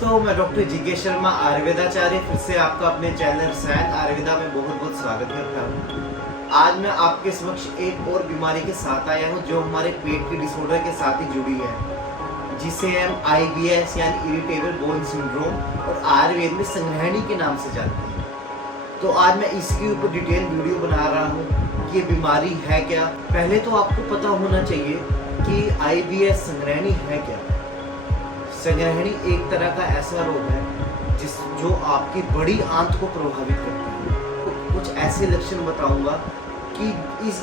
दोस्तों, मैं doctor GK Sharma आयुर्वेदाचार्य फिर से आपका अपने चैनल रसायन आयुर्वेदा में बहुत बहुत स्वागत करता हूँ। आज मैं आपके समक्ष एक और बीमारी के साथ आया हूँ जो हमारे पेट के डिसऑर्डर के साथ ही जुड़ी है, जिसे हम IBS यानी इरिटेबल बोन सिंड्रोम और आयुर्वेद में संग्रहणी के नाम से जानते हैं। तो आज मैं इसके ऊपर डिटेल वीडियो बना रहा हूँ कि ये बीमारी है क्या। पहले तो आपको पता होना चाहिए कि IBS संग्रहणी है क्या। संग्रहणी एक तरह का ऐसा रोग है जो आपकी बड़ी आंत को प्रभावित करता है। तो कुछ ऐसे लक्षण बताऊंगा कि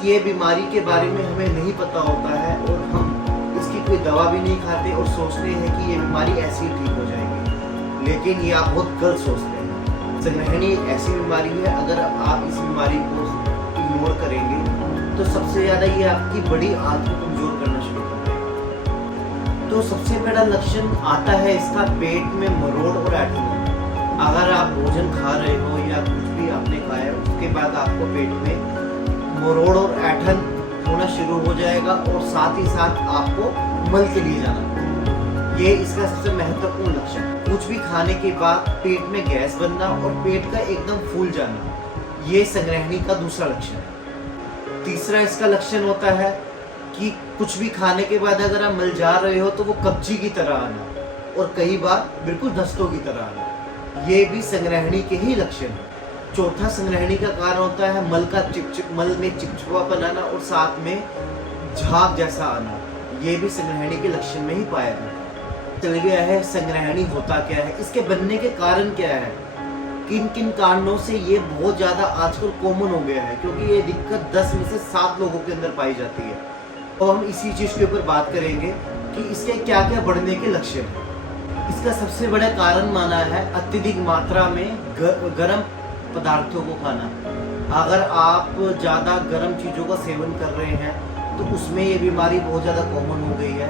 ये बीमारी के बारे में हमें नहीं पता होता है और हम इसकी कोई दवा भी नहीं खाते और सोचते हैं कि ये बीमारी ऐसे ही ठीक हो जाएगी, लेकिन ये आप बहुत गलत सोचते हैं। संग्रहणी एक ऐसी बीमारी है, अगर आप इस बीमारी को इग्नोर करेंगे तो सबसे ज़्यादा ये आपकी बड़ी आंत को कमजोर करना शुरू कर देगा। तो सबसे बड़ा लक्षण आता है इसका पेट में मरोड़ और ऐंठन। अगर आप भोजन खा रहे हो या कुछ भी आपने खाया उसके बाद आपको पेट में मरोड़ और ऐंठन होना शुरू हो जाएगा और साथ ही साथ आपको मल के लिए जाना पड़ेगा। ये इसका सबसे महत्वपूर्ण लक्षण। कुछ भी खाने के बाद पेट में गैस बनना और पेट का एकदम फूल जाना, ये संग्रहणी का दूसरा लक्षण है। तीसरा इसका लक्षण होता है कि कुछ भी खाने के बाद अगर आप मल जा रहे हो तो वो कब्जी की तरह आना और कई बार बिल्कुल दस्तों की तरह आना, ये भी संग्रहणी के ही लक्षण है। चौथा संग्रहणी का कारण होता है मल में चिपचिपापन आना और साथ में झाग जैसा आना, ये भी संग्रहणी के लक्षण में ही पाया जाता है। चल गया है संग्रहणी होता क्या है, इसके बनने के कारण क्या है, किन किन कारणों से ये बहुत ज़्यादा आजकल कॉमन हो गया है, क्योंकि ये दिक्कत 10 में से 7 लोगों के अंदर पाई जाती है। और हम इसी चीज़ के ऊपर बात करेंगे कि इसके क्या क्या बढ़ने के लक्षण हैं। इसका सबसे बड़ा कारण माना है अत्यधिक मात्रा में गर्म पदार्थों को खाना। अगर आप ज़्यादा गर्म चीज़ों का सेवन कर रहे हैं तो उसमें ये बीमारी बहुत ज़्यादा कॉमन हो गई है,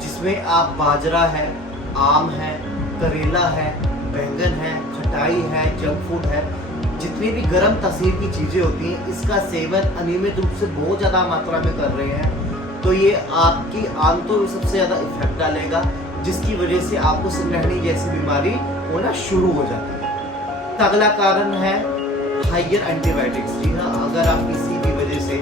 जिसमें आप बाजरा है, आम है, करेला है, बैंगन है, खटाई है, जंक फूड है, जितनी भी गर्म तासीर की चीज़ें होती हैं, इसका सेवन अनियमित रूप से बहुत ज़्यादा मात्रा में कर रहे हैं, तो ये आपकी आंतों में सबसे ज़्यादा इफेक्ट डालेगा, जिसकी वजह से आपको संग्रहणी जैसी बीमारी होना शुरू हो जाती है। अगला कारण है हाइयर एंटीबायोटिक्स। जी हाँ, अगर आप किसी भी वजह से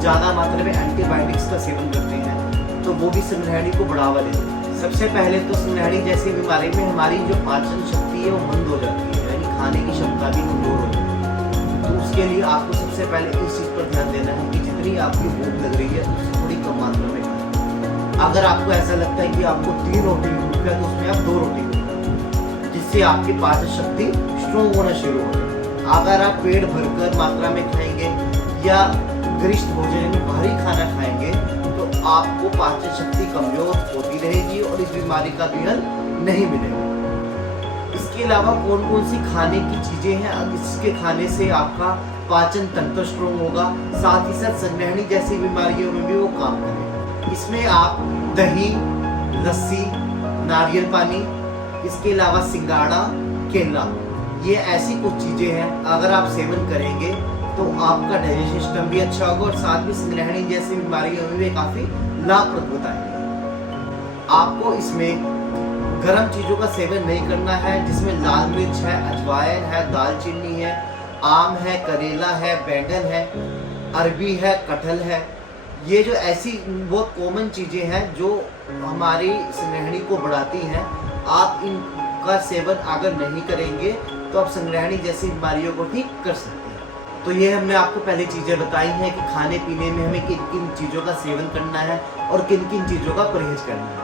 ज़्यादा मात्रा में एंटीबायोटिक्स का सेवन करते हैं तो वो भी संग्रहणी को बढ़ावा देते हैं। सबसे पहले तो संग्रहणी जैसी बीमारी में हमारी जो पाचन शक्ति है वो मंद हो जाती है, यानी खाने की क्षमता भी कमजोर हो जाती है। तो उसके लिए आपको सबसे पहले इस चीज़ पर ध्यान देना है कि जितनी आपकी भूख लग रही है उससे थोड़ी कम मात्रा में खाएं। अगर आपको ऐसा लगता है कि आपको 3 रोटी की भूख है तो उसमें आप 2 रोटी खाएं, जिससे आपकी पाचन शक्ति स्ट्रॉन्ग होना शुरू हो जाए। अगर आप पेट भरकर मात्रा में खाएंगे या गरिष्ठ भोजन यानी भारी खाना खाएंगे तो आपको पाचन शक्ति कमजोर होती रहेगी और इस बीमारी का भी हल नहीं मिलेगा। इसके अलावा कौन कौन सी खाने की चीज़ें हैं इसके खाने से आपका पाचन तंत्र स्ट्रॉन्ग होगा, साथ ही साथ संग्रहणी जैसी बीमारियों में भी वो काम करेगा। इसमें आप दही, लस्सी, नारियल पानी, इसके अलावा सिंगाड़ा, केला, ये ऐसी कुछ चीज़ें हैं अगर आप सेवन करेंगे तो आपका डाइजेशन सिस्टम भी अच्छा होगा और साथ में संग्रहणी जैसी बीमारियों में भी काफ़ी लाभप्रद बताएंगे। आपको इसमें गर्म चीज़ों का सेवन नहीं करना है, जिसमें लाल मिर्च है, अजवाइन है, दालचीनी है, आम है, करेला है, बैंगन है, अरबी है, कटहल है। ये जो ऐसी बहुत कॉमन चीज़ें हैं जो हमारी संग्रहणी को बढ़ाती हैं, आप इनका सेवन अगर नहीं करेंगे तो आप संग्रहणी जैसी बीमारियों को ठीक कर सकते हैं। तो ये हमने आपको पहले चीज़ें बताई हैं कि खाने पीने में हमें किन किन चीज़ों का सेवन करना है और किन किन चीज़ों का परहेज करना है।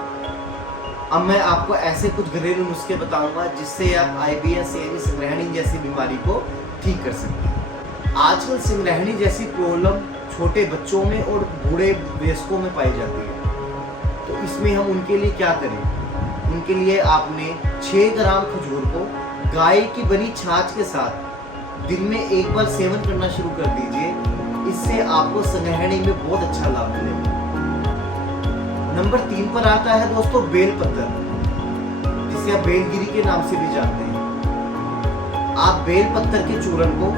अब मैं आपको ऐसे कुछ घरेलू नुस्खे बताऊंगा जिससे आप IBS यानी संग्रहणी जैसी बीमारी को ठीक कर सकते हैं। आजकल संग्रहणी जैसी प्रॉब्लम छोटे बच्चों में और बूढ़े वयस्कों में पाई जाती है। तो इसमें हम उनके लिए क्या करें? उनके लिए आपने 6 ग्राम खजूर को गाय की बनी छाछ के साथ दिन में एक बार सेवन करना शुरू कर दीजिए। इससे आपको संग्रहणी में बहुत अच्छा लाभ मिलेगा। नंबर 3 पर आता है दोस्तों बेलपत्र, जिसे आप बेलगिरी के नाम से भी जानते हैं। आप बेलपत्र के चूर्ण को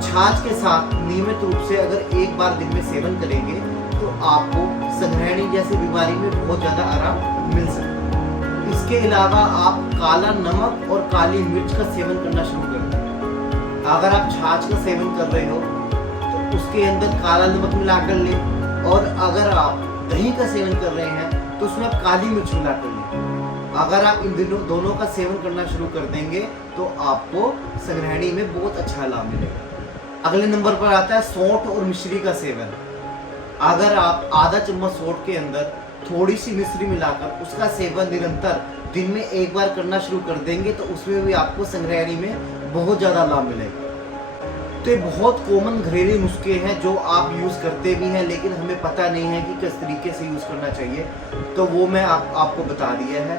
छाछ के साथ नियमित रूप से अगर एक बार दिन में सेवन करेंगे तो आपको संग्रहणी जैसी बीमारी में बहुत ज़्यादा आराम मिल सकता है। इसके अलावा आप काला नमक और काली मिर्च का सेवन करना शुरू कर दें। अगर आप छाछ का सेवन कर रहे हो तो उसके अंदर काला नमक मिलाकर लें, और अगर आप दही का सेवन कर रहे हैं तो उसमें आप काली मिर्च मिलाकर लें। अगर आप इन दोनों का सेवन करना शुरू कर देंगे तो आपको संग्रहणी में बहुत अच्छा लाभ मिलेगा। अगले नंबर पर आता है सौंठ और मिश्री का सेवन। अगर आप आधा चम्मच सौंठ के अंदर थोड़ी सी मिश्री मिलाकर उसका सेवन निरंतर दिन में एक बार करना शुरू कर देंगे तो उसमें भी आपको संग्रहणी में बहुत ज़्यादा लाभ मिलेगा। तो ये बहुत कॉमन घरेलू नुस्खे हैं जो आप यूज़ करते भी हैं, लेकिन हमें पता नहीं है कि किस तरीके से यूज़ करना चाहिए, तो वो मैं आपको बता दिया है।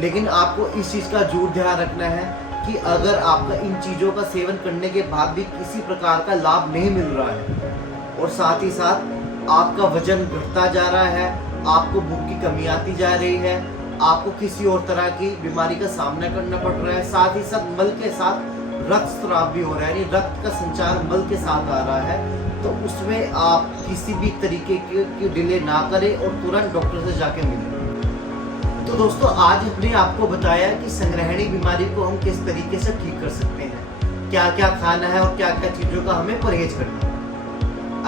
लेकिन आपको इस चीज़ का जरूर ध्यान रखना है कि अगर आपका इन चीज़ों का सेवन करने के बाद भी किसी प्रकार का लाभ नहीं मिल रहा है और साथ ही साथ आपका वजन घटता जा रहा है, आपको भूख की कमी आती जा रही है, आपको किसी और तरह की बीमारी का सामना करना पड़ रहा है, साथ ही साथ मल के साथ रक्त स्राव भी हो रहा है, यानी रक्त का संचार मल के साथ आ रहा है, तो उसमें आप किसी भी तरीके की डिले ना करें और तुरंत डॉक्टर से जाके मिलें। तो दोस्तों, आज हमने आपको बताया कि संग्रहणी बीमारी को हम किस तरीके से ठीक कर सकते हैं, क्या क्या खाना है और क्या क्या चीज़ों का हमें परहेज करना है।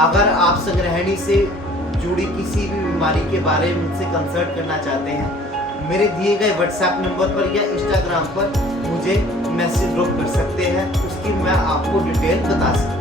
अगर आप संग्रहणी से जुड़ी किसी भी बीमारी के बारे में मुझसे कंसल्ट करना चाहते हैं, मेरे दिए गए व्हाट्सएप नंबर पर या इंस्टाग्राम पर मुझे मैसेज ड्रॉप कर सकते हैं, उसकी मैं आपको डिटेल बता सकता हूँ।